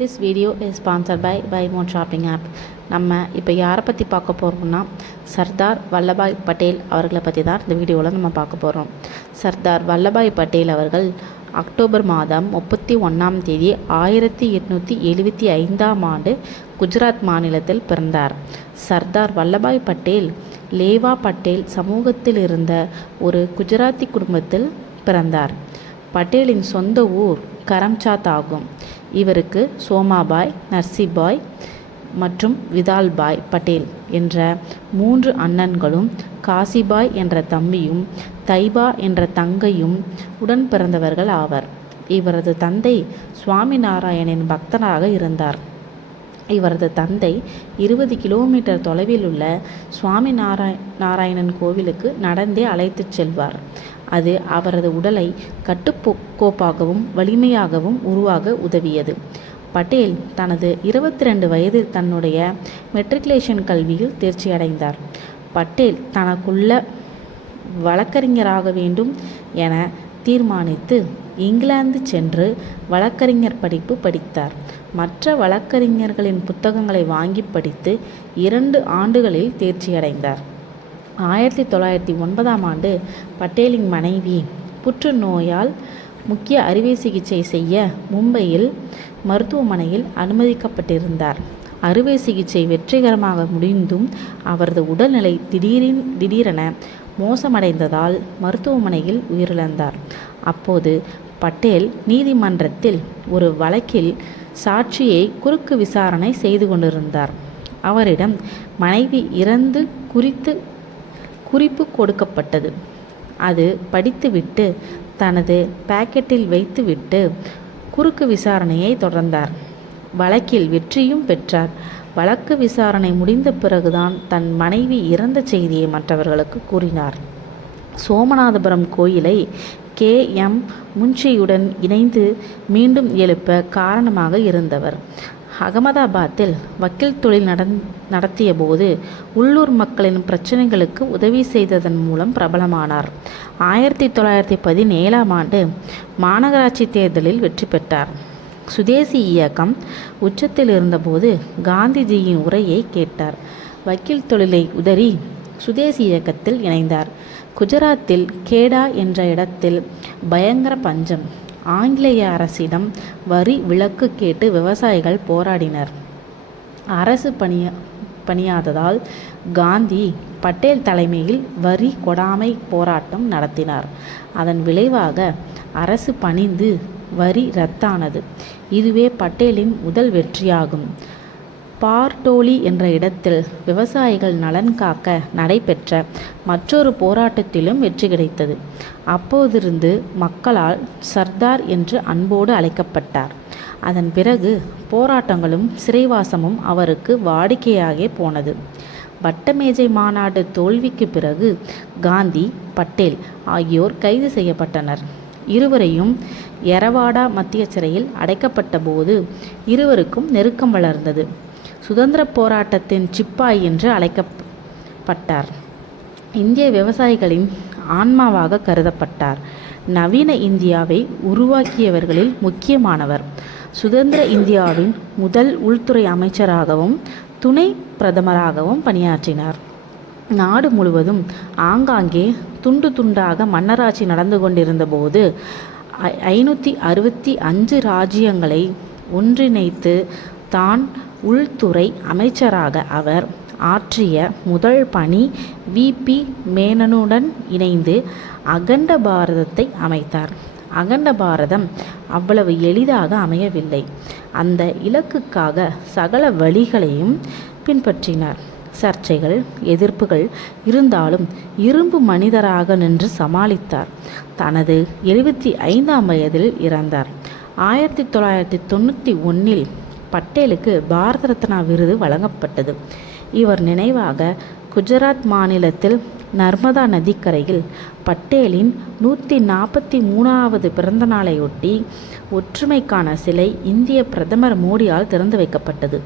This video is sponsored by Buy Shopping app. நம்ம இப்போ யாரை பற்றி பார்க்க போகிறோம்னா சர்தார் வல்லபாய் பட்டேல் அவர்களை பற்றி தான் இந்த வீடியோவில் நம்ம பார்க்க போகிறோம். சர்தார் வல்லபாய் பட்டேல் அவர்கள் அக்டோபர் மாதம் 31ஆம் தேதி 1875ஆம் ஆண்டு குஜராத் மாநிலத்தில் பிறந்தார். சர்தார் வல்லபாய் பட்டேல் லேவா பட்டேல் சமூகத்தில் இருந்த ஒரு குஜராத்தி குடும்பத்தில் பிறந்தார். பட்டேலின் சொந்த ஊர் கரம்சாத் ஆகும். இவருக்கு சோமாபாய், நர்சிபாய் மற்றும் விதால்பாய் பட்டேல் என்ற 3 அண்ணன்களும், காசிபாய் என்ற தம்பியும், தைபா என்ற தங்கையும் உடன் பிறந்தவர்கள் ஆவர். இவரது தந்தை சுவாமிநாராயணின் பக்தராக இருந்தார். இவரது தந்தை 20 கிலோமீட்டர் தொலைவில் உள்ள சுவாமிநாராயணன் கோவிலுக்கு நடந்தே அழைத்துச் செல்வார். அது அவரது உடலை கட்டுக்கோப்பாகவும் வலிமையாகவும் உருவாக உதவியது. பட்டேல் தனது 22 வயதில் தன்னுடைய மெட்ரிகுலேஷன் கல்வியில் தேர்ச்சியடைந்தார். பட்டேல் தனக்குள்ள வழக்கறிஞராக வேண்டும் என தீர்மானித்து இங்கிலாந்து சென்று வழக்கறிஞர் படிப்பு படித்தார். மற்ற வழக்கறிஞர்களின் புத்தகங்களை வாங்கி படித்து 2 ஆண்டுகளில் தேர்ச்சியடைந்தார். 1909ஆம் ஆண்டு பட்டேலின் மனைவி புற்றுநோயால் முக்கிய அறுவை சிகிச்சை செய்ய மும்பையில் மருத்துவமனையில் அனுமதிக்கப்பட்டிருந்தார். அறுவை சிகிச்சை வெற்றிகரமாக முடிந்தும் அவரது உடல்நிலை திடீரென மோசமடைந்ததால் மருத்துவமனையில் உயிரிழந்தார். அப்போது பட்டேல் நீதிமன்றத்தில் ஒரு வழக்கில் சாட்சியை குறுக்கு விசாரணை செய்து கொண்டிருந்தார். அவரிடம் மனைவி இறந்து குறிப்பு கொடுக்கப்பட்டது. அது படித்துவிட்டு தனது பாக்கெட்டில் வைத்துவிட்டு குறுக்கு விசாரணையை தொடர்ந்தார். வழக்கில் வெற்றியும் பெற்றார். வழக்கு விசாரணை முடிந்த பிறகுதான் தன் மனைவி இறந்த செய்தியை மற்றவர்களுக்கு கூறினார். சோமநாதபுரம் கோயிலை K.M. முன்ஷியுடன் இணைந்து மீண்டும் எழுப்ப காரணமாக இருந்தவர். அகமதாபாத்தில் வக்கீல் தொழில் நடத்திய போது உள்ளூர் மக்களின் பிரச்சனைகளுக்கு உதவி செய்ததன் மூலம் பிரபலமானார். 1917ஆம் ஆண்டு மாநகராட்சி தேர்தலில் வெற்றி பெற்றார். சுதேசி இயக்கம் உச்சத்தில் இருந்தபோது காந்திஜியின் உரையை கேட்டார். வக்கீல் தொழிலை உதறி சுதேசி இயக்கத்தில் இணைந்தார். குஜராத்தில் கேடா என்ற இடத்தில் பயங்கர பஞ்சம். ஆங்கிலேய அரசிடம் வரி விலக்கு கேட்டு விவசாயிகள் போராடினர். அரசு பணியாததால் காந்தி பட்டேல் தலைமையில் வரி கொடாமை போராட்டம் நடத்தினார். அதன் விளைவாக அரசு பணிந்து வரி ரத்தானது. இதுவே பட்டேலின் முதல் வெற்றியாகும். பார்டோலி என்ற இடத்தில் விவசாயிகள் நலன் காக்க நடைபெற்ற மற்றொரு போராட்டத்திலும் வெற்றி கிடைத்தது. அப்போதிருந்து மக்களால் சர்தார் என்று அன்போடு அழைக்கப்பட்டார். அதன் பிறகு போராட்டங்களும் சிறைவாசமும் அவருக்கு வாடிக்கையாகவே போனது. வட்டமேஜை மாநாடு தோல்விக்கு பிறகு காந்தி, பட்டேல் ஆகியோர் கைது செய்யப்பட்டனர். இருவரையும் எரவாடா மத்திய சிறையில் அடைக்கப்பட்ட போது இருவருக்கும் நெருக்கம் வளர்ந்தது. சுதந்திர போராட்டத்தின் சிப்பாய் என்று அழைக்கப்பட்டார். இந்திய விவசாயிகளின் ஆன்மாவாக கருதப்பட்டார். நவீன இந்தியாவை உருவாக்கியவர்களில் முக்கியமானவர். சுதந்திர இந்தியாவின் முதல் உள்துறை அமைச்சராகவும் துணை பிரதமராகவும் பணியாற்றினார். நாடு முழுவதும் ஆங்காங்கே துண்டு துண்டாக மன்னராட்சி நடந்து கொண்டிருந்த போது 565 ராஜ்யங்களை ஒன்றிணைத்து தான் உள்துறை அமைச்சராக அவர் ஆற்றிய முதல் பணி V.P. மேனனுடன் இணைந்து அகண்ட பாரதத்தை அமைத்தார். அகண்ட பாரதம் அவ்வளவு எளிதாக அமையவில்லை. அந்த இலக்குக்காக சகல வழிகளையும் பின்பற்றினார். சர்ச்சைகள், எதிர்ப்புகள் இருந்தாலும் இரும்பு மனிதராக நின்று சமாளித்தார். தனது 75ஆம் வயதில் இறந்தார். 1991இல் பட்டேலுக்கு பாரத ரத்னா விருது வழங்கப்பட்டது. இவர் நினைவாக குஜராத் மாநிலத்தில் நர்மதா நதிக்கரையில் பட்டேலின் 143வது பிறந்த நாளையொட்டி ஒற்றுமைக்கான சிலை இந்திய பிரதமர் மோடியால் திறந்து வைக்கப்பட்டது.